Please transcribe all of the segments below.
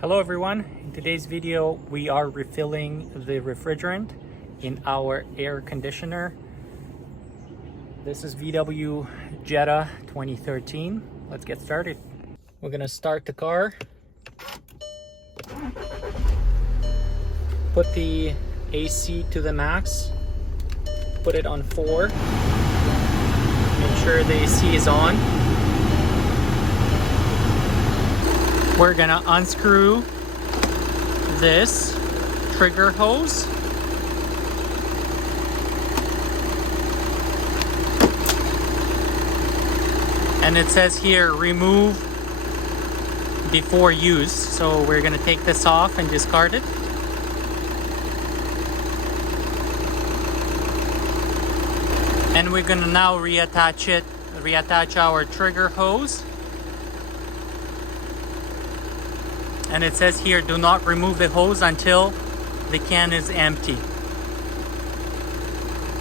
Hello everyone, in today's video we are refilling the refrigerant in our air conditioner. This is VW Jetta 2013. Let's get started. We're gonna start the car, put the AC to the max, put it on 4, make sure the AC is on. We're gonna unscrew this trigger hose. And it says here, remove before use. So we're gonna take this off and discard it. And we're gonna now reattach our trigger hose. And it says here, do not remove the hose until the can is empty.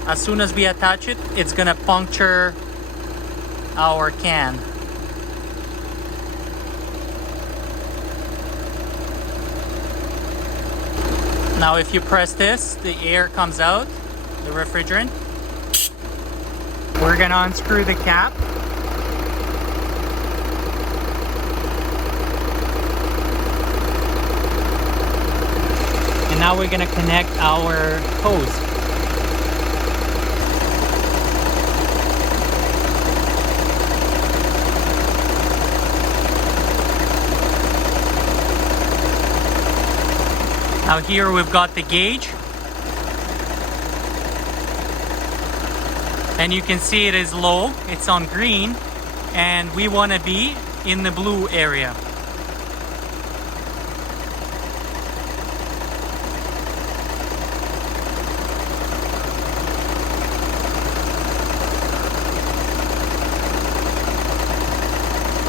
As soon as we attach it, it's gonna puncture our can. Now if you press this, the air comes out, the refrigerant. We're gonna unscrew the cap. Now we're gonna connect our hose. Now here we've got the gauge. And you can see it is low, it's on green, and we wanna be in the blue area.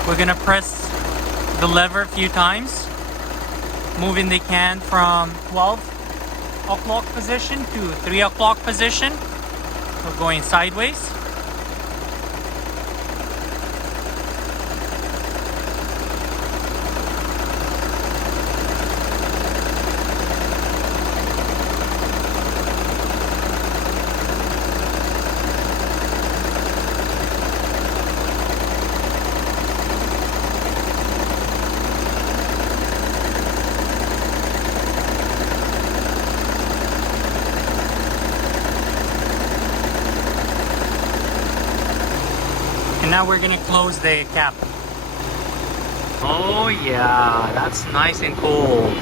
We're gonna press the lever a few times, moving the can from 12 o'clock position to 3 o'clock position. We're going sideways. And now we're gonna close the cap. Oh yeah, that's nice and cool.